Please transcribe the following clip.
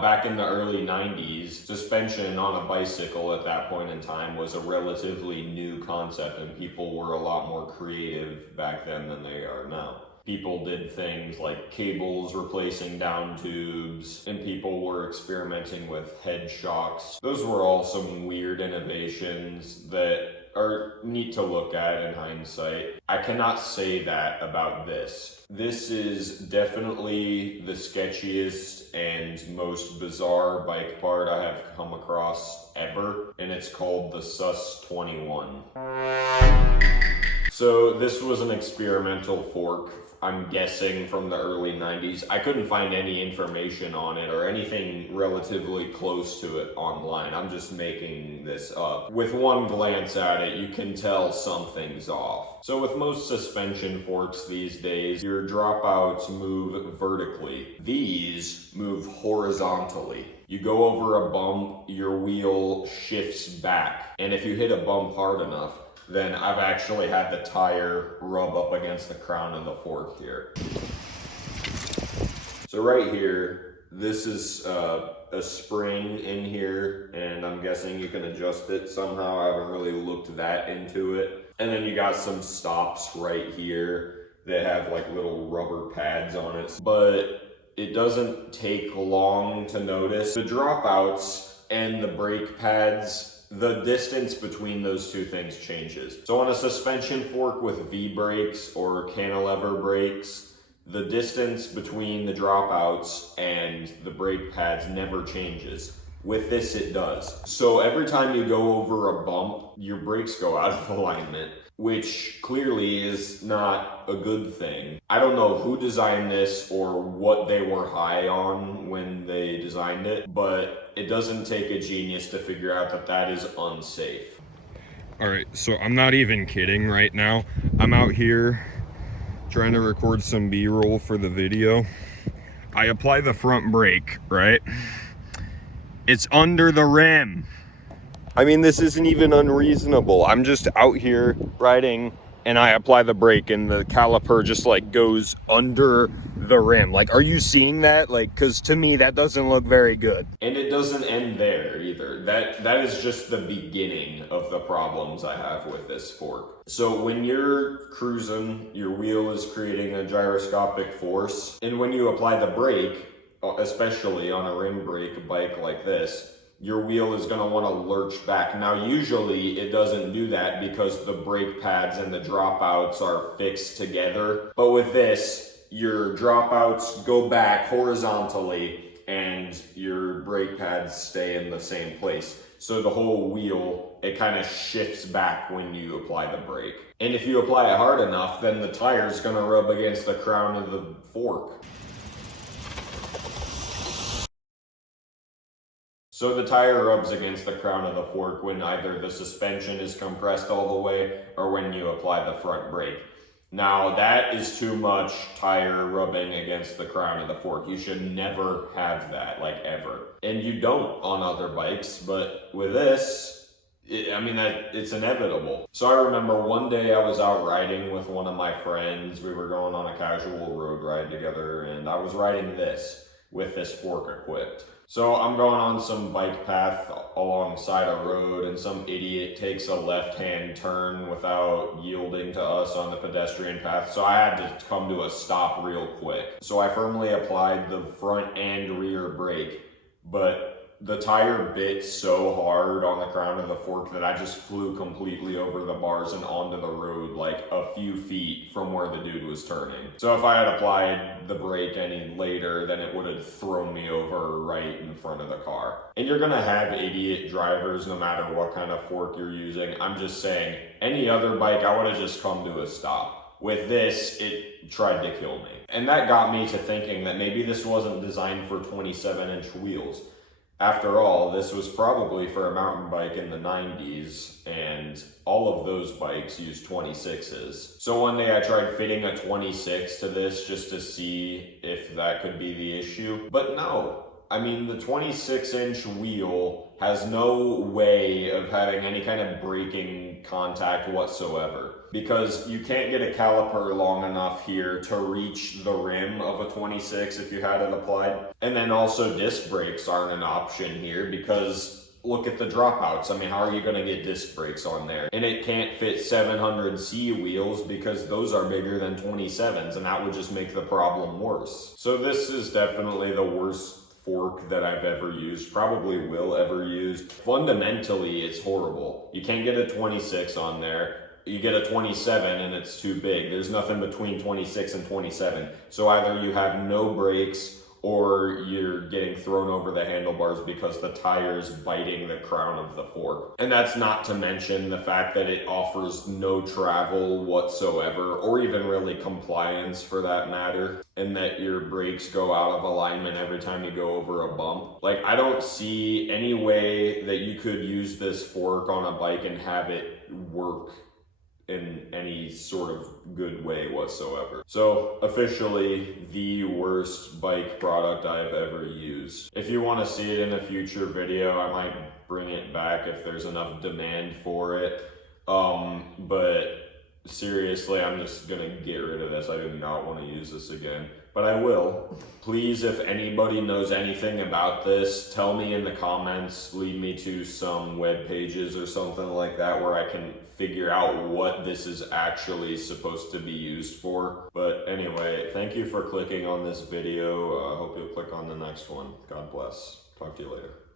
Back in the early 90s, suspension on a bicycle at that point in time was a relatively new concept, and people were a lot more creative back then than they are now. People did things like cables replacing down tubes, and people were experimenting with head shocks. Those were all some weird innovations that are neat to look at in hindsight. I cannot say that about this. This is definitely the sketchiest and most bizarre bike part I have come across ever, and it's called the Sus 21. So this was an experimental fork, I'm guessing from the early 90s. I couldn't find any information on it or anything relatively close to it online. I'm just making this up. With one glance at it, you can tell something's off. So with most suspension forks these days, your dropouts move vertically. These move horizontally. You go over a bump, your wheel shifts back. And if you hit a bump hard enough, then I've actually had the tire rub up against the crown of the fork here. So right here, this is a spring in here, and I'm guessing you can adjust it somehow. I haven't really looked that into it. And then you got some stops right here that have like little rubber pads on it. But it doesn't take long to notice. The dropouts and the brake pads, the distance between those two things changes. So on a suspension fork with V-brakes or cantilever brakes, the distance between the dropouts and the brake pads never changes. With this, it does. So every time you go over a bump, your brakes go out of alignment, which clearly is not a good thing. I don't know who designed this or what they were high on when they designed it, but it doesn't take a genius to figure out that that is unsafe. All right, so I'm not even kidding right now. I'm out here trying to record some B-roll for the video. I apply the front brake, right? It's under the rim. I mean, this isn't even unreasonable. I'm just out here riding and I apply the brake and the caliper just like goes under the rim. Like, are you seeing that? Like, cause to me, that doesn't look very good. And it doesn't end there either. That is just the beginning of the problems I have with this fork. So when you're cruising, your wheel is creating a gyroscopic force. And when you apply the brake, especially on a rim brake bike like this, your wheel is going to want to lurch back. Now, usually it doesn't do that because the brake pads and the dropouts are fixed together. But with this, your dropouts go back horizontally and your brake pads stay in the same place. So the whole wheel, it kind of shifts back when you apply the brake. And if you apply it hard enough, then the tire is going to rub against the crown of the fork. So the tire rubs against the crown of the fork when either the suspension is compressed all the way or when you apply the front brake. Now that is too much tire rubbing against the crown of the fork. You should never have that, like ever. And you don't on other bikes, but with this, it's inevitable. So I remember one day I was out riding with one of my friends. We were going on a casual road ride together and I was riding this with this fork equipped. So I'm going on some bike path alongside a road and some idiot takes a left-hand turn without yielding to us on the pedestrian path. So I had to come to a stop real quick. So I firmly applied the front and rear brake, but the tire bit so hard on the crown of the fork that I just flew completely over the bars and onto the road like a few feet from where the dude was turning. So if I had applied the brake any later, then it would have thrown me over right in front of the car. And you're gonna have idiot drivers no matter what kind of fork you're using. I'm just saying, any other bike, I would have just come to a stop. With this, it tried to kill me. And that got me to thinking that maybe this wasn't designed for 27-inch wheels. After all, this was probably for a mountain bike in the 90s, and all of those bikes used 26s. So one day I tried fitting a 26 to this just to see if that could be the issue, but no. I mean, the 26-inch wheel has no way of having any kind of braking contact whatsoever. because you can't get a caliper long enough here to reach the rim of a 26 if you had it applied. And then also disc brakes aren't an option here because look at the dropouts. I mean, how are you going to get disc brakes on there? And it can't fit 700C wheels because those are bigger than 27s, and that would just make the problem worse. So this is definitely the worst fork that I've ever used, probably will ever use. Fundamentally, it's horrible. You can't get a 26 on there. You get a 27 and it's too big. There's nothing between 26 and 27. So either you have no brakes or you're getting thrown over the handlebars because the tire's biting the crown of the fork. And that's not to mention the fact that it offers no travel whatsoever, or even really compliance for that matter, and that your brakes go out of alignment every time you go over a bump. Like, I don't see any way that you could use this fork on a bike and have it work in any sort of good way whatsoever. So officially the worst bike product I've ever used. If you want to see it in a future video, I might bring it back if there's enough demand for it. But seriously, I'm just gonna get rid of this. I do not want to use this again, but I will. Please, if anybody knows anything about this, tell me in the comments, lead me to some web pages or something like that where I can figure out what this is actually supposed to be used for. But anyway, thank you for clicking on this video. I hope you'll click on the next one. God bless. Talk to you later.